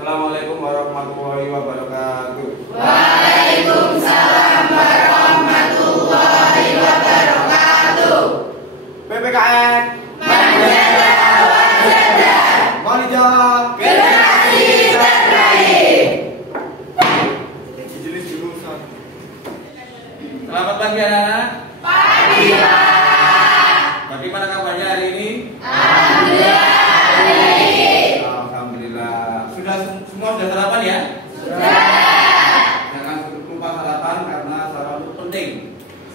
Assalamualaikum warahmatullahi wabarakatuh. Waalaikumsalam warahmatullahi wabarakatuh. PPKN Monitor Generasi terbaik. jenis jurusan. Selamat pagi anak-anak. Pagi Pak. Bagaimana kabarnya hari ini? Alhamdulillah baik. Alhamdulillah. Semua sudah sarapan ya? Sudah. Jangan lupa sarapan karena sarapan itu penting.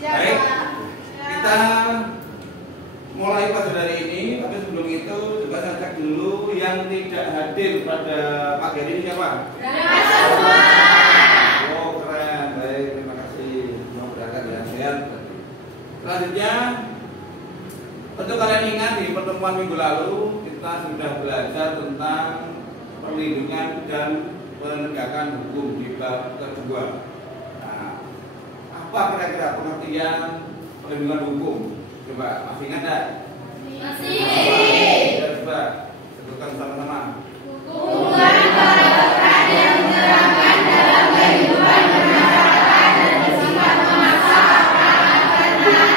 Siap, Baik. Pak. Kita mulai pada hari ini, tapi sebelum itu juga saya cek dulu yang tidak hadir pada pagi hari ini siapa? Terima semua. Oh keren, baik, terima kasih. Semoga berangkat ya, sehat. Selanjutnya, tentu kalian ingat di pertemuan minggu lalu kita sudah belajar tentang perlindungan dan penegakan hukum di bab kedua. Nah, apa kira-kira pengertian perlindungan hukum? Coba, masih ingat tidak? Masih. Coba, sebutkan sama-sama. Hubungan peran yang menerapkan dalam kehidupan bermasyarakat dan bersifat memaksa peran dalam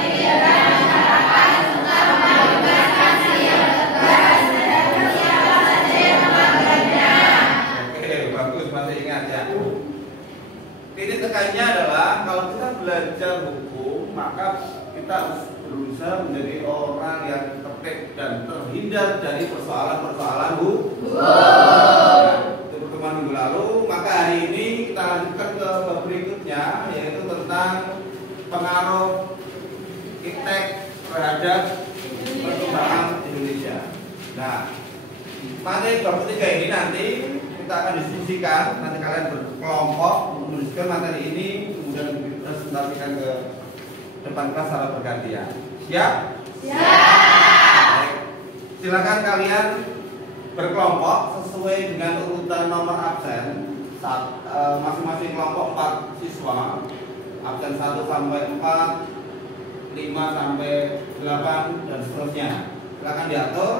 kehidupan masyarakat serta memberikan sanksi yang tegas terhadap siapa saja yang melanggarnya. Oke, bagus, masih ingat ya. Titik tekannya adalah kalau kita belajar hukum, maka kita harus berusaha menjadi orang yang tertib dan terhindar dari persoalan-persoalan hukum. Itu pertemuan minggu lalu, maka hari ini kita lanjutkan ke bab berikutnya, yaitu tentang pengaruh iptek terhadap perkembangan Indonesia. Nah, materi bab ketiga ini nanti kita akan diskusikan, nanti kalian berkelompok mendiskusikan materi ini, kemudian dipresentasikan ke depan kelas secara bergantian. Siap? Siap. Silakan kalian berkelompok sesuai dengan urutan nomor absen. Masing-masing kelompok 4 siswa. Absen 1 sampai 4, 5 sampai 8 dan seterusnya. Silakan diatur,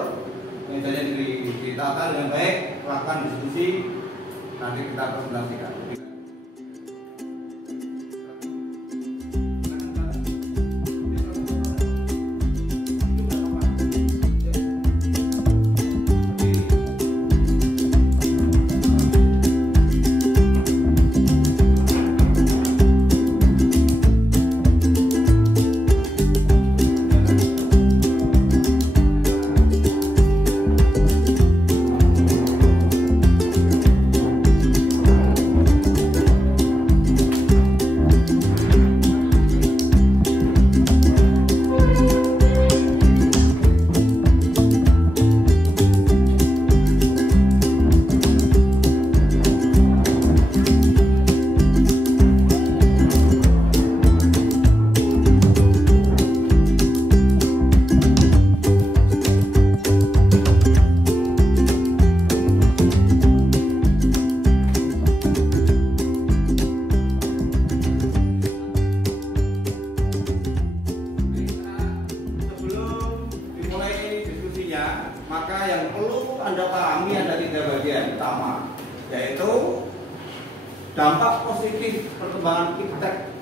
mejanya ditata dengan baik, lakukan diskusi, nanti kita presentasikan. Maka yang perlu Anda pahami ada 3 bagian utama, yaitu dampak positif perkembangan iptek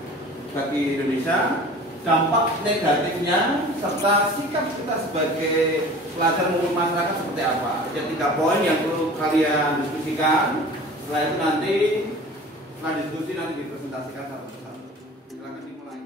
bagi Indonesia, dampak negatifnya, serta sikap kita sebagai pelajar maupun masyarakat seperti apa. Ada 3 poin yang perlu kalian diskusikan. Setelah itu nanti setelah diskusi nanti dipresentasikan satu persatu. Silakan dimulai.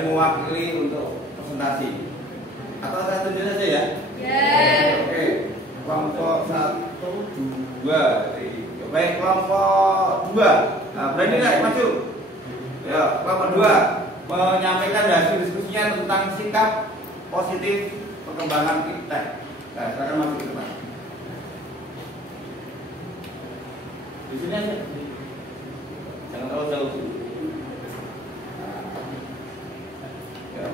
yang mewakili untuk presentasi. Atau saya tunjuk saja ya? Oke. Kelompok 1, 2. Baik, kelompok 2. Nah, berani nggak maju? Ya, kelompok 2 menyampaikan hasil diskusinya tentang sikap positif perkembangan iptek. Nah, silakan maju ke depan. Di sini aja. Jangan terlalu jauh. Ya.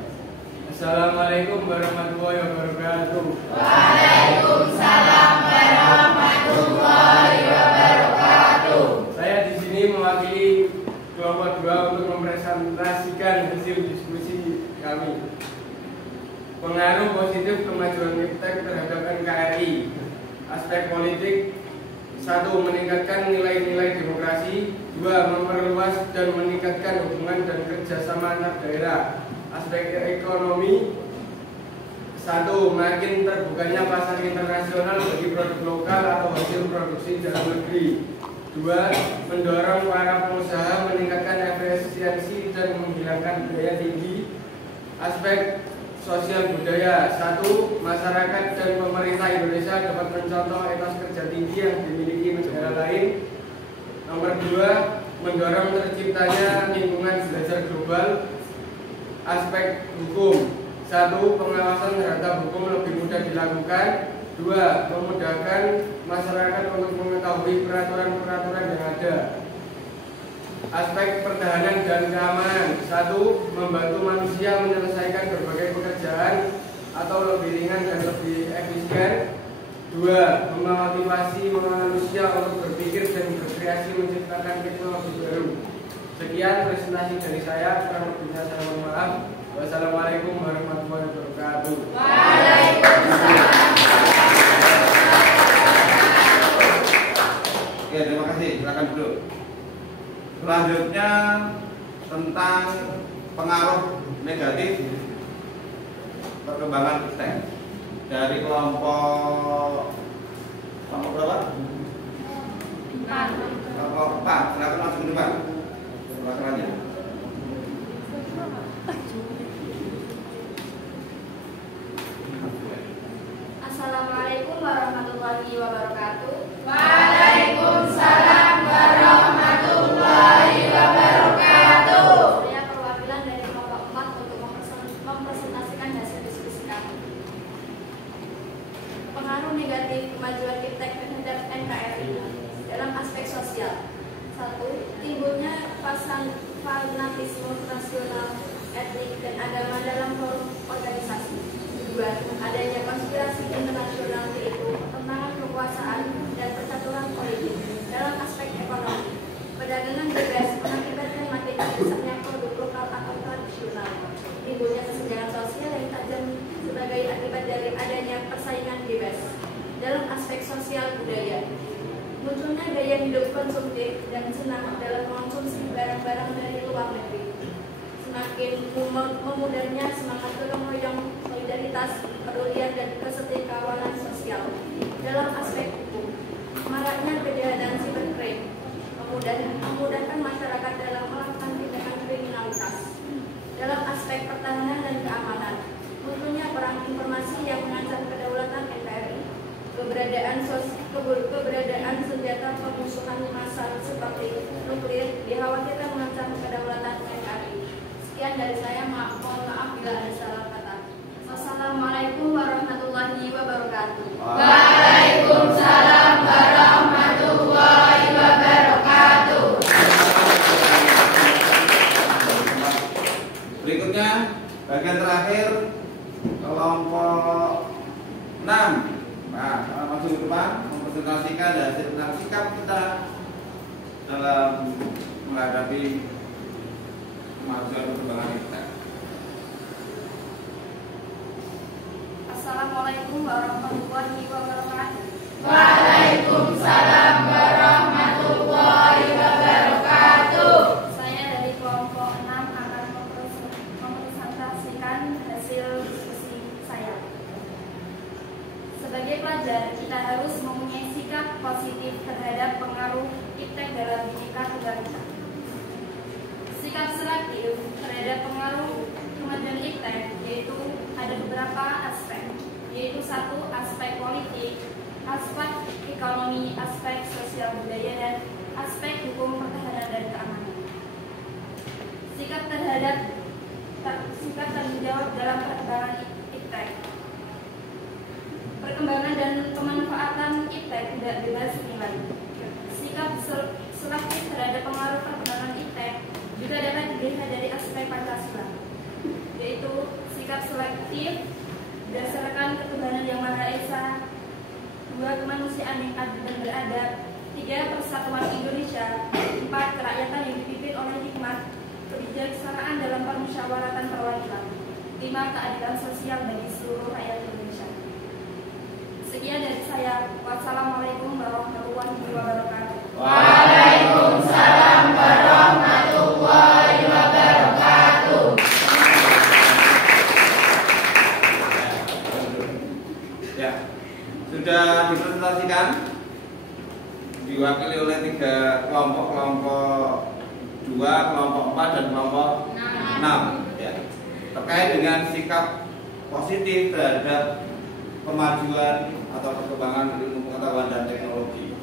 Assalamualaikum warahmatullahi wabarakatuh. Waalaikumsalam warahmatullahi wabarakatuh. Saya di sini mewakili kelompok 2 untuk mempresentasikan hasil diskusi kami. Pengaruh positif kemajuan iptek terhadap NKRI. Aspek politik: 1. Meningkatkan nilai-nilai demokrasi. 2. Memperluas dan meningkatkan hubungan dan kerjasama antar daerah. Aspek ekonomi: 1. Makin terbukanya pasar internasional bagi produk lokal atau hasil produksi dalam negeri. 2. Mendorong para pengusaha meningkatkan efisiensi dan menghilangkan biaya tinggi. Aspek sosial budaya: 1. Masyarakat dan pemerintah Indonesia dapat mencontoh etos kerja tinggi yang dimiliki negara lain. Nomor 2. Mendorong terciptanya lingkungan belajar global. Aspek hukum: 1. Pengawasan terhadap hukum lebih mudah dilakukan. 2. Memudahkan masyarakat untuk mengetahui peraturan-peraturan yang ada. Aspek pertahanan dan keamanan: 1. Membantu manusia menyelesaikan berbagai pekerjaan atau lebih ringan dan lebih efisien. 2. Memotivasi manusia untuk berpikir dan berkreasi menciptakan teknologi baru. Sekian presentasi dari saya, kurang lebihnya saya mohon maaf. Wassalamualaikum warahmatullahi wabarakatuh. Waalaikumsalam. Ya, terima kasih. Silakan duduk. Selanjutnya tentang pengaruh negatif perkembangan iptek dari kelompok berapa? 4. Silakan masuk ke depan. Silakan. Assalamualaikum warahmatullahi wabarakatuh. Waalaikumsalam warahmatullahi wabarakatuh. Saya perwakilan dari kelompok 4 untuk mempresentasikan hasil diskusi kami. Pengaruh negatif kemajuan iptek terhadap NKRI dalam aspek sosial. 1. Timbulnya fanatisme nasional, etnik, dan agama dalam forum organisasi. 2. Adanya konspirasi internasional, yaitu pertentangan kekuasaan dan percaturan politik. Dalam aspek ekonomi, perdagangan bebas mengakibatkan makin besarnya produk lokal atau tradisional. Timbulnya kesenjangan sosial yang tajam sebagai akibat dari adanya persaingan bebas. Dalam aspek sosial budaya, munculnya gaya hidup konsumtif dan senang dalam mengonsumsi barang-barang dari luar negeri. Semakin memudahnya semangat gotong royong, solidaritas, kepedulian, dan kesetikawanan sosial. Dalam aspek hukum, maraknya kejahatan cybercrime memudahkan masyarakat dalam melakukan tindakan kriminalitas. Dalam aspek pertahanan dan keamanan, munculnya perang informasi yang mengancam kedaulatan NKRI. Keberadaan senjata pemusuhan massal seperti nuklir dikhawatirkan mengancam kedaulatan NKRI. Sekian dari saya, mohon maaf bila ada salah kata. Wassalamualaikum warahmatullahi wabarakatuh. Waalaikumsalam warahmatullahi wabarakatuh. Berikutnya bagian terakhir kelompok 6. Nah, maju ke depan mempresentasikan hasil tentang sikap kita dalam menghadapi kemajuan perkembangan kita. Assalamualaikum warahmatullahi wabarakatuh. Waalaikumsalam warahmatullahi wabarakatuh. Saya dari kelompok 6 akan mempresentasikan hasil diskusi saya. Sebagai pelajar, kita harus mempunyai sikap positif terhadap pengaruh iptek dalam Bhinneka Tunggal Ika. Sikap selektif terhadap pengaruh kemajuan iptek yaitu ada beberapa aspek, yaitu satu aspek politik, aspek ekonomi, aspek sosial budaya, dan aspek hukum pertahanan dan keamanan. Sikap tanggung jawab dalam perkembangan iptek. Perkembangan dan pemanfaatan iptek tidak bebas nilai. Sikap selektif terhadap pengaruh perkembangan iptek juga dapat dilihat dari aspek Pancasila, yaitu sikap selektif berdasarkan ketuhanan yang Maha Esa, 2 kemanusiaan yang adil dan beradab, 3 persatuan Indonesia, 4 kerakyatan yang dipimpin oleh hikmat, kebijaksanaan dalam permusyawaratan perwakilan, 5 keadilan sosial bagi seluruh rakyat Indonesia. Sekian dari saya. Wassalamualaikum warahmatullahi wabarakatuh. Waalaikumsalam warahmatullahi wabarakatuh. Ya, sudah dipresentasikan, diwakili oleh 3 kelompok, kelompok 2, kelompok 4, dan kelompok 6. Ya. Terkait dengan sikap positif terhadap kemajuan atau perkembangan ilmu pengetahuan dan teknologi,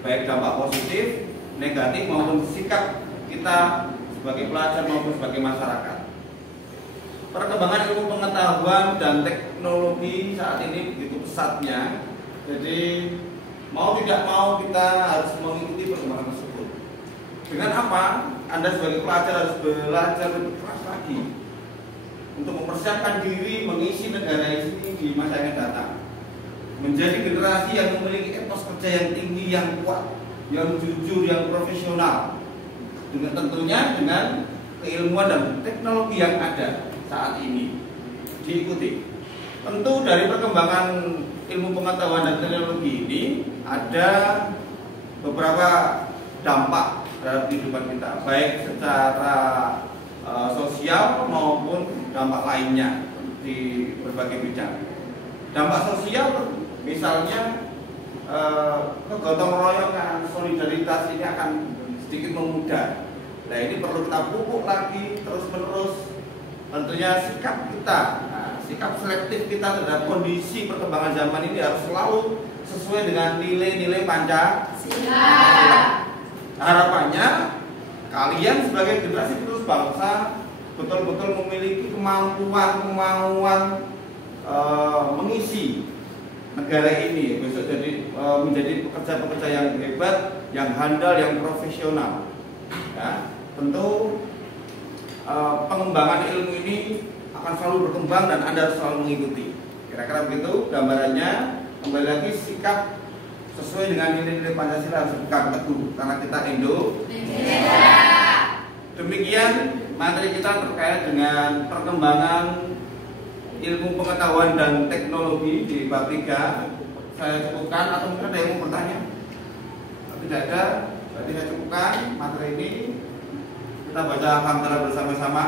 baik dampak positif, negatif maupun sikap kita sebagai pelajar maupun sebagai masyarakat. Perkembangan ilmu pengetahuan dan teknologi saat ini begitu pesatnya, jadi mau tidak mau kita harus mengikuti perkembangan tersebut. Dengan apa? Anda sebagai pelajar harus belajar lebih keras lagi untuk mempersiapkan diri mengisi negara ini di masa yang datang, menjadi generasi yang memiliki etos kerja yang tinggi, yang kuat, yang jujur, yang profesional, dengan tentunya dengan keilmuan dan teknologi yang ada saat ini diikuti. Tentu dari perkembangan ilmu pengetahuan dan teknologi ini ada beberapa dampak terhadap kehidupan kita, baik secara sosial maupun dampak lainnya di berbagai bidang. Dampak sosial misalnya kegotong royongan, solidaritas ini akan sedikit memudar. Nah, ini perlu kita pupuk lagi terus menerus. Tentunya sikap kita, sikap selektif kita terhadap kondisi perkembangan zaman ini harus selalu sesuai dengan nilai-nilai Pancasila. Harapannya kalian sebagai generasi penerus bangsa betul-betul memiliki kemampuan mengisi negara ini besok jadi menjadi pekerja-pekerja yang hebat, yang handal, yang profesional. Ya, tentu pengembangan ilmu ini akan selalu berkembang dan Anda harus selalu mengikuti. Kira-kira begitu gambarannya. Kembali lagi, sikap sesuai dengan nilai-nilai Pancasila harus dipegang teguh karena kita Indonesia. Demikian materi kita terkait dengan perkembangan ilmu pengetahuan dan teknologi di bab 3. Saya cukupkan, atau mungkin ada yang mau bertanya? Tidak ada, jadi saya cukupkan materi ini. Kita baca alhamdulillah bersama-sama.